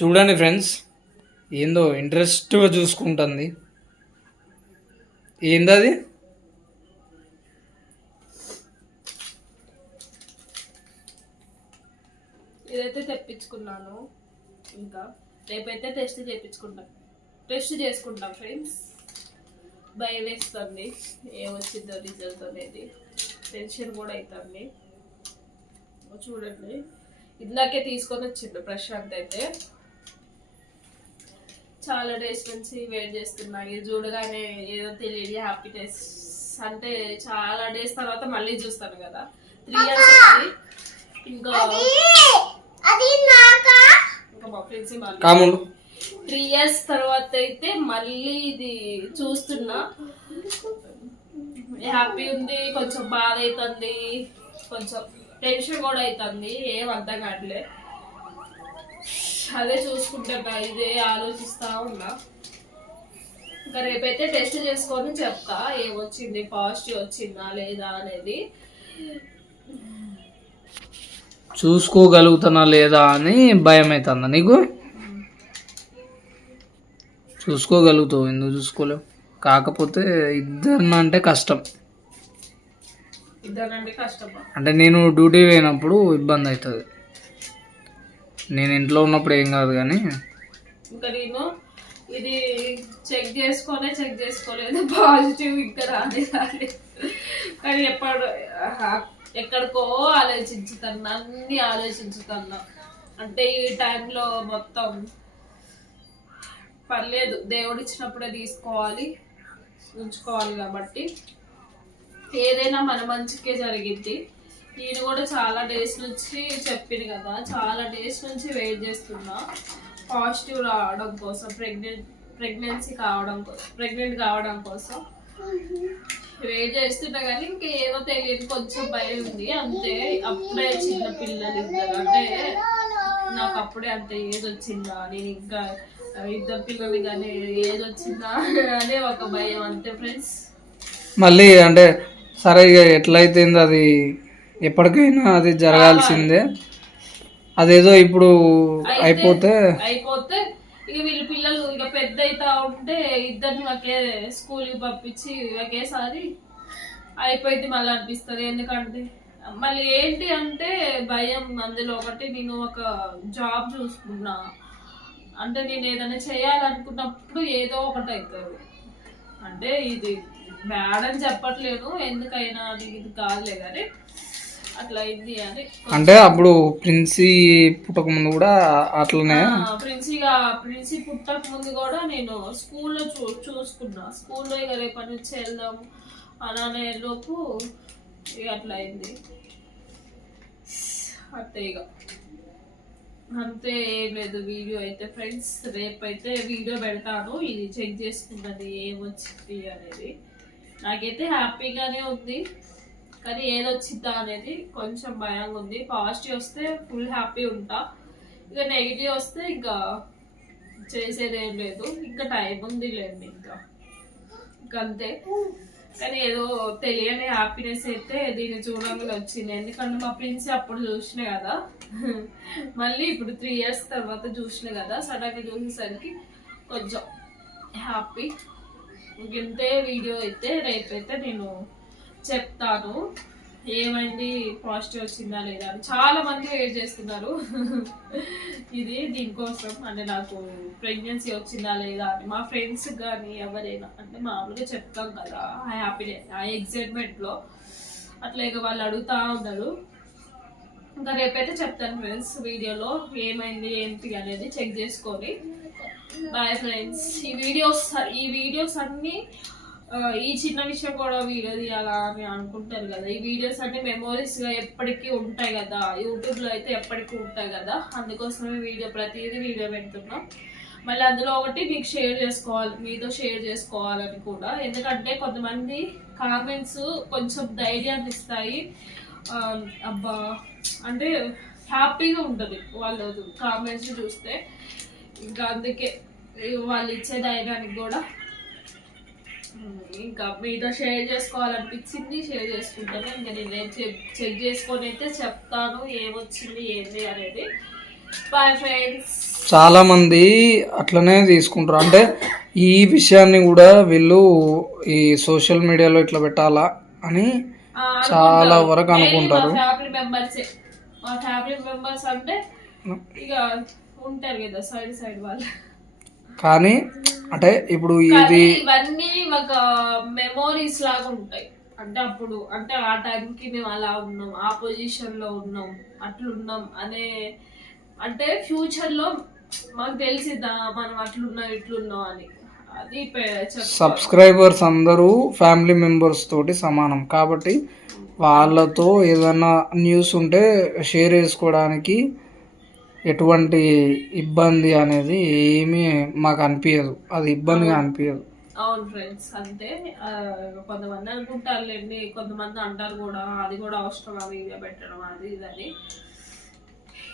చూడండి ఫ్రెండ్స్, ఏందో ఇంట్రెస్ట్గా చూసుకుంటుంది. ఏందది? ఇదైతే తెప్పించుకున్నాను. ఇంకా రేపైతే టెస్ట్ చేసుకుంటాం ఫ్రెండ్స్. భయం వేస్తుంది ఏమొచ్చిందో రిజల్ట్ అనేది, టెన్షన్ కూడా అవుతుంది. చూడండి, ఇందాకే తీసుకొని వచ్చిండు ప్రశాంత్. అయితే చాలా డేస్ నుంచి వెయిట్ చేస్తున్నా. ఇది చూడగానే ఏదో తెలియదు హ్యాపీనెస్. అంటే చాలా డేస్ తర్వాత మళ్ళీ చూస్తాను కదా, 3 years అయింది. ఇంకా మా ఫ్రెండ్స్ 3 years తర్వాత అయితే మళ్ళీ ఇది చూస్తున్నా. హ్యాపీ ఉంది, కొంచెం బాధ అవుతుంది, కొంచెం టెన్షన్ కూడా అవుతుంది. ఏం అర్థం కావట్లే. అదే చూసుకుంటా, ఇదే ఆలోచిస్తా ఉన్నా. ఇంకా రేపైతే టెస్ట్ చేసుకొని చెప్తా ఏమొచ్చింది, పాజిటివ్ వచ్చిందా లేదా అనేది. చూసుకోగలుగుతున్నా లేదా అని భయం అవుతుందా నీకు? చూసుకోగలుగుతావు, ఎందుకు చూసుకోలేవు? కాకపోతే ఇద్దరినంటే కష్టం. అంటే నేను డ్యూటీ పోయినప్పుడు ఇబ్బంది అవుతుంది. నేను ఇంట్లో ఉన్నప్పుడు ఏం కాదు, కానీ ఇంకా నేను ఇది చెక్ చేసుకోలేదు, పాజిటివ్ ఇంకా రాలేదు. కానీ ఎక్కడికో ఆలోచించుతున్నా, అన్ని ఆలోచించుతున్నా. అంటే ఈ టైంలో మొత్తం పర్లేదు, దేవుడు ఇచ్చినప్పుడే తీసుకోవాలి, ఉంచుకోవాలి. కాబట్టి ఏదైనా మన మంచికే జరిగింది. నేను కూడా చాలా డేస్ నుంచి చెప్పింది కదా, చాలా డేస్ నుంచి వెయిట్ చేస్తున్నా పాజిటివ్ రావడం కోసం, ప్రెగ్నెంట్ కావడం కోసం వెయిట్ చేస్తున్నా. కానీ ఇంకేదో తెలియదు, కొంచెం భయం ఉంది అంతే. అప్పుడే చిన్న పిల్లలు ఇద్దరు, అంటే నాకు అప్పుడే అంత ఏజ్ వచ్చిందా, నేను ఇంకా 2 పిల్లలు కానీ ఏజ్ వచ్చిందా అనే ఒక భయం అంతే ఫ్రెండ్స్. మళ్ళీ అంటే సరే, ఇక ఎట్లయితే అది ఎప్పటికైనా అది జరగాల్సిందే. అదేదో ఇప్పుడు అయిపోతే ఇక వీళ్ళు పిల్లలు ఇక పెద్ద అవుతా ఉంటే ఇద్దరిని ఒకే స్కూల్కి పంపించి ఒకేసారి అయిపోయింది మళ్ళీ అనిపిస్తుంది. ఎందుకంటే మళ్ళీ ఏంటి అంటే భయం. అందులో ఒకటి, నేను ఒక జాబ్ చూసుకున్నా అంటే నేను ఏదైనా చేయాలనుకున్నప్పుడు ఏదో ఒకటి అవుతుంది. అంటే ఇది బ్యాడ్ అని చెప్పట్లేదు, ఎందుకైనా అది ఇది కాదులే, కానీ అట్లా అయింది అని. అంటే అప్పుడు ప్రిన్సీ పుట్టక ముందు కూడా అట్లనే. ప్రిన్సీ పుట్టక ముందు కూడా నేను స్కూల్లో చూసుకున్నా. స్కూల్లో ఇక రేపటి నుంచి వెళ్దాం అలానే లోపు ఇక అట్లా అయింది అంతే. ఇక అంతే, ఏం లేదు. వీడియో అయితే ఫ్రెండ్స్ రేపైతే వీడియో పెడతాను, ఇది చెక్ చేసుకున్నది ఏమొచ్చింది అనేది. నాకైతే హ్యాపీగానే ఉంది, కానీ ఏదొచ్చిద్దా అనేది కొంచెం భయంగా ఉంది. పాజిటివ్ వస్తే ఫుల్ హ్యాపీ ఉంటా, ఇక నెగిటివ్ వస్తే ఇంకా చేసేదేం లేదు. ఇంకా టైం ఉంది లేండి, ఇంకా అంతే. కానీ ఏదో తెలియని హ్యాపీనెస్ అయితే దీన్ని చూడంగానే వచ్చింది. ఎందుకంటే మా ప్రిన్స్ అప్పుడు చూసిన కదా, మళ్ళీ ఇప్పుడు 3 years తర్వాత చూసిన కదా, సడన్గా చూసేసరికి కొంచెం హ్యాపీ. ఇంతే వీడియో అయితే రేపైతే నేను చెప్తాను ఏమైంది, పాజిటివ్ వచ్చిందా లేదా అని. చాలా మంది వెయిట్ చేస్తున్నారు ఇది దీనికోసం. అంటే నాకు ప్రెగ్నెన్సీ వచ్చిందా లేదా అని మా ఫ్రెండ్స్ కానీ ఎవరైనా, అంటే మామూలుగా చెప్తాం కదా హ్యాపీనెస్, ఆ ఎగ్జైట్మెంట్లో అట్లా ఇక వాళ్ళు అడుగుతూ ఉన్నారు. ఇంకా రేపైతే చెప్తాను ఫ్రెండ్స్ వీడియోలో ఏమైంది ఏంటి అనేది చెక్ చేసుకొని. Bye friends. ఈ వీడియోస్ అన్నీ, ఈ చిన్న విషయం కూడా వీడియో తీయాలా అని అనుకుంటారు కదా, ఈ వీడియోస్ అన్ని మెమోరీస్గా ఎప్పటికీ ఉంటాయి కదా, యూట్యూబ్లో అయితే ఎప్పటికీ ఉంటాయి కదా, అందుకోసమే ప్రతిదీ వీడియో పెడుతున్నాం. మళ్ళీ అందులో ఒకటి మీకు మీతో షేర్ చేసుకోవాలని కూడా. ఎందుకంటే కొంతమంది కామెంట్స్ కొంచెం ధైర్యాన్ని ఇస్తాయి, అబ్బా అంటే హ్యాపీగా ఉంటుంది వాళ్ళు కామెంట్స్ చూస్తే. ఇంకా అందుకే వాళ్ళు ఇచ్చే ధైర్యానికి కూడా ఇంకా మీతో షేర్ చేసుకోవాలనిపించింది, షేర్ చేసుకుంటాను. ఇంకా నేను చెక్ చేసుకొని అయితే చెప్తాను ఏమొచ్చింది ఏంటి అనేది. Bye friends. చాలా మంది అట్లనే తీసుకుంటారు. అంటే ఈ విషయాన్ని కూడా వీళ్ళు ఈ సోషల్ మీడియాలో ఇట్లా పెట్టాలా అని చాలా వరకు అనుకుంటారు. మా ఫ్యామిలీ మెంబర్స్ అంటే ఇక ఉంటారు కదా సైడ్ వాళ్ళు. కానీ అంటే ఇప్పుడు ఇది ఇవన్నీ మాకు మెమోరీస్ లాగా ఉంటాయి. అంటే అప్పుడు అంటే ఆ టైంకి మేము అలా ఉన్నాం, ఆ పొజిషన్ లో ఉన్నాం, అట్లున్నాం అనే, అంటే ఫ్యూచర్ లో మాకు తెలిసిద్దా మనం అట్లున్నాం ఇట్లున్నాం అని. అది సబ్స్క్రైబర్స్ అందరూ ఫ్యామిలీ మెంబర్స్ తోటి సమానం కాబట్టి వాళ్ళతో ఏదైనా న్యూస్ ఉంటే షేర్ చేసుకోవడానికి ఎటువంటి ఇబ్బంది అనేది ఏమీ మాకు అనిపించదు. అది ఇబ్బందిగా అనిపించదు. అవును ఫ్రెండ్స్, అంతే. కొంతమంది అనుకుంటారులేండి, కొంతమంది అంటారు కూడా అది కూడా అవసరం వీడియో పెట్టడం అది ఇదని.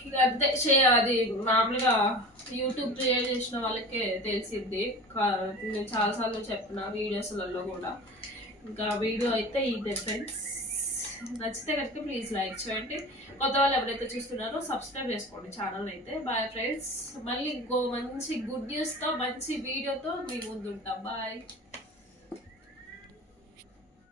ఇక అంతే అది మామూలుగా యూట్యూబ్ క్రియేట్ చేసిన వాళ్ళకే తెలిసింది. నేను చాలాసార్లు చెప్పిన వీడియోస్లలో కూడా. ఇంకా వీడియో అయితే ఇదే ఫ్రెండ్స్. నచ్చితే కనుక ప్లీజ్ లైక్ చేయండి. కొత్త వాళ్ళు ఎవరైతే చూస్తున్నారో సబ్స్క్రైబ్ చేసుకోండి ఛానల్ అయితే. బాయ్ ఫ్రెండ్స్, మళ్ళీ మంచి గుడ్ న్యూస్తో మంచి వీడియోతో మీ ముందు ఉంటాం. బాయ్.